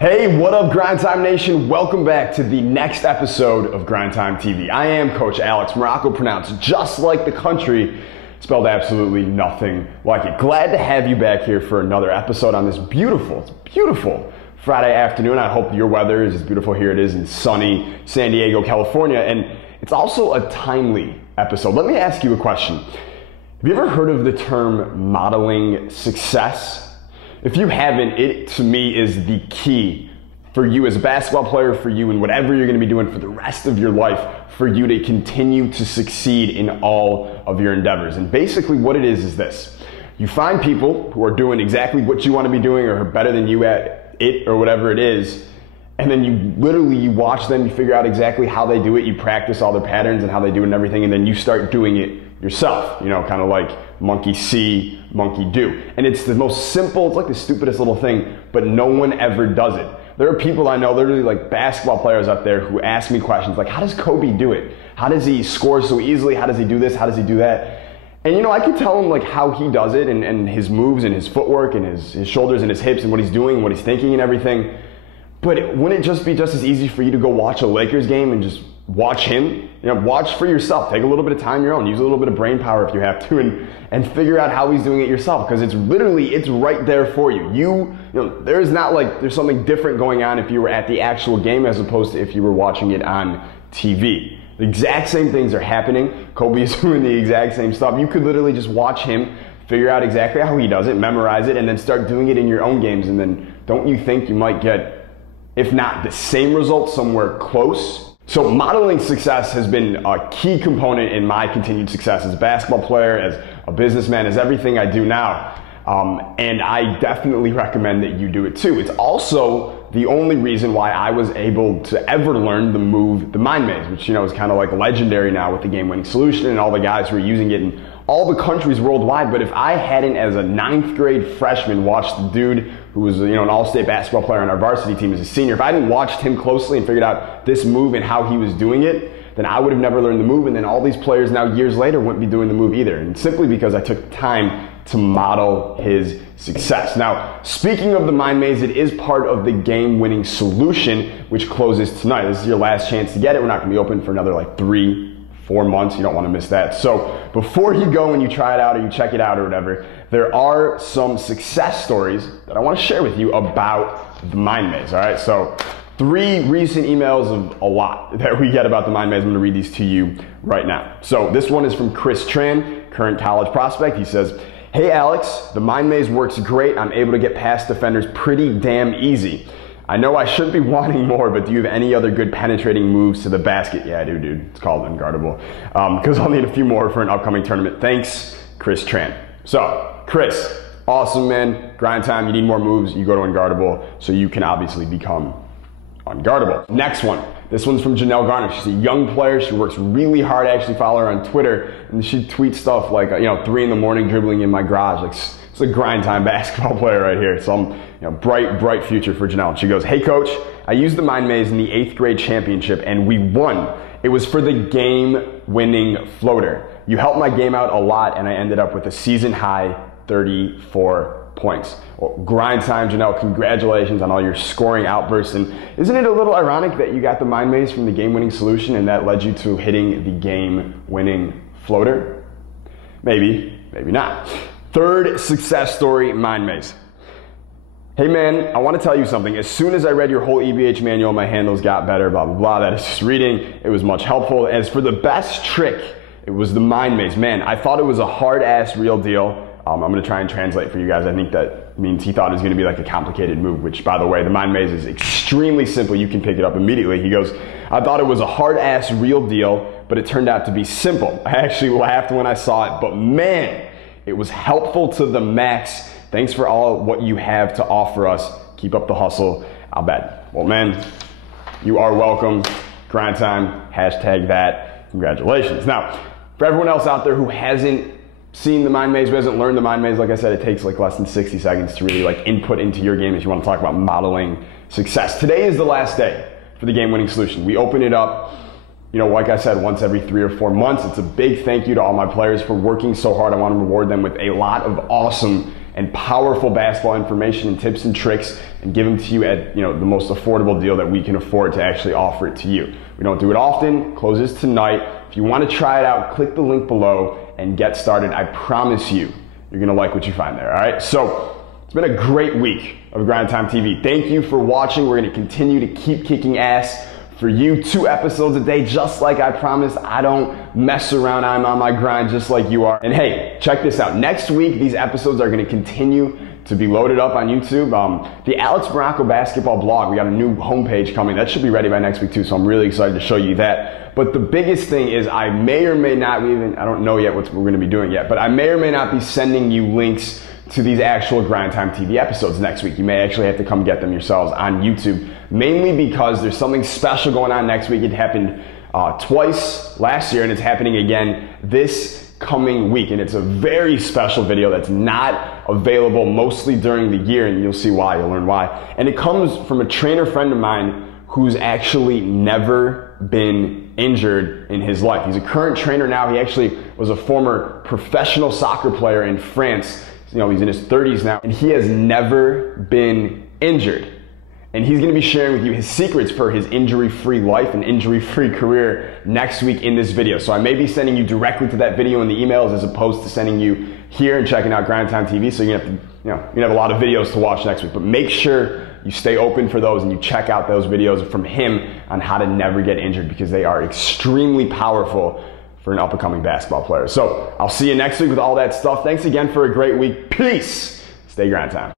Hey, what up, Grind Time Nation? Welcome back to the next episode of Grind Time TV. I am Coach Alex Maroko, pronounced just like the country, spelled absolutely nothing like it. Glad to have you back here for another episode on this beautiful Friday afternoon. I hope your weather is as beautiful here it is in sunny San Diego, California, and it's also a timely episode. Let me ask you a question. Have you ever heard of the term modeling success? If you haven't, it to me is the key for you as a basketball player, for you in whatever you're going to be doing for the rest of your life, for you to continue to succeed in all of your endeavors. And basically what it is this. You find people who are doing exactly what you want to be doing or are better than you at it or whatever it is, and then you watch them, you figure out exactly how they do it, you practice all their patterns and how they do it and everything, and then you start doing it yourself, kind of like monkey see, monkey do. And it's the most simple, it's like the stupidest little thing, but no one ever does it. There are people I know, literally like basketball players out there who ask me questions like, how does Kobe do it? How does he score so easily? How does he do this? How does he do that? And I can tell him like how he does it and his moves and his footwork and his shoulders and his hips and what he's doing and what he's thinking and everything. But wouldn't it just be just as easy for you to go watch a Lakers game and just watch him? Watch for yourself. Take a little bit of time your own. Use a little bit of brain power if you have to, and figure out how he's doing it yourself, because it's right there for you. There's not like there's something different going on if you were at the actual game as opposed to if you were watching it on TV. The exact same things are happening. Kobe is doing the exact same stuff. You could literally just watch him, figure out exactly how he does it, memorize it, and then start doing it in your own games. And then don't you think you might get, if not the same result, somewhere close? So modeling success has been a key component in my continued success as a basketball player, as a businessman, as everything I do now. And I definitely recommend that you do it too. It's also the only reason why I was able to ever learn the move, the mind maze, which is kind of like legendary now with the game-winning solution and all the guys who are using it in all the countries worldwide. But if I hadn't, as a 9th grade freshman, watched the dude who was an all-state basketball player on our varsity team as a senior, if I hadn't watched him closely and figured out this move and how he was doing it, then I would have never learned the move, and then all these players now years later wouldn't be doing the move either. And simply because I took time to model his success. Now, speaking of the mind maze, it is part of the game-winning solution, which closes tonight. This is your last chance to get it. We're not going to be open for another 3-4 months. You don't want to miss that. So before you go and you try it out or you check it out or whatever, there are some success stories that I want to share with you about the mind maze. All right. So 3 recent emails of a lot that we get about the mind maze. I'm going to read these to you right now. So this one is from Chris Tran, current college prospect. He says, "Hey Alex, the mind maze works great. I'm able to get past defenders pretty damn easy. I know I should be wanting more, but do you have any other good penetrating moves to the basket?" Yeah, I do, dude. It's called unguardable. Because I'll need a few more for an upcoming tournament. Thanks, Chris Tran. So, Chris, awesome, man. Grind time, you need more moves, you go to unguardable, so you can obviously become unguardable. Next one. This one's from Janelle Garner. She's a young player. She works really hard. I actually follow her on Twitter, and she tweets stuff like, 3 in the morning dribbling in my garage. It's a grind time basketball player right here. So bright future for Janelle. She goes, "Hey coach, I used the mind maze in the 8th grade championship and we won. It was for the game winning floater. You helped my game out a lot and I ended up with a season high 34 points. Well, grind time, Janelle. Congratulations on all your scoring outbursts. And isn't it a little ironic that you got the mind maze from the game-winning solution and that led you to hitting the game-winning floater? Maybe, maybe not. 3rd success story, mind maze. Hey man, I want to tell you something. As soon as I read your whole EBH manual, my handles got better, blah, blah, blah. That is just reading. It was much helpful. As for the best trick, it was the mind maze. Man, I thought it was a hard-ass real deal. I'm going to try and translate for you guys. I think that means he thought it was going to be like a complicated move, which, by the way, the mind maze is extremely simple. You can pick it up immediately. He goes, "I thought it was a hard-ass real deal, but it turned out to be simple. I actually laughed when I saw it, but man, it was helpful to the max. Thanks for all what you have to offer us. Keep up the hustle. I'll bet." Well, man, you are welcome. Grind time, hashtag that. Congratulations. Now, for everyone else out there who hasn't seen the mind maze, who hasn't learned the mind maze, like I said, it takes less than 60 seconds to really input into your game if you want to talk about modeling success. Today is the last day for the game-winning solution. We open it up, like I said, once every 3 or 4 months. It's a big thank you to all my players for working so hard. I want to reward them with a lot of awesome and powerful basketball information and tips and tricks and give them to you at the most affordable deal that we can afford to actually offer it to you. We don't do it often, closes tonight. If you want to try it out, click the link below and get started. I promise you, you're gonna like what you find there, all right? So, it's been a great week of Grind Time TV. Thank you for watching. We're gonna continue to keep kicking ass for you, 2 episodes a day, just like I promised. I don't mess around, I'm on my grind just like you are. And hey, check this out. Next week, these episodes are gonna continue to be loaded up on YouTube. The Alex Maroko Basketball blog, we got a new homepage coming. That should be ready by next week too, so I'm really excited to show you that. But the biggest thing is I may or may not, I don't know yet what we're gonna be doing yet, but I may or may not be sending you links to these actual Grind Time TV episodes next week. You may actually have to come get them yourselves on YouTube, mainly because there's something special going on next week. It happened twice last year and it's happening again this coming week. And it's a very special video that's not available mostly during the year, and you'll see why, you'll learn why. And it comes from a trainer friend of mine who's actually never been injured in his life. He's a current trainer now. He actually was a former professional soccer player in France. He's in his 30s now, and he has never been injured. And he's gonna be sharing with you his secrets for his injury-free life and injury-free career next week in this video. So I may be sending you directly to that video in the emails as opposed to sending you here and checking out Grind Time TV. So you're gonna have a lot of videos to watch next week, but make sure you stay open for those and you check out those videos from him on how to never get injured, because they are extremely powerful for an up-and-coming basketball player. So I'll see you next week with all that stuff. Thanks again for a great week. Peace. Stay Grind Time.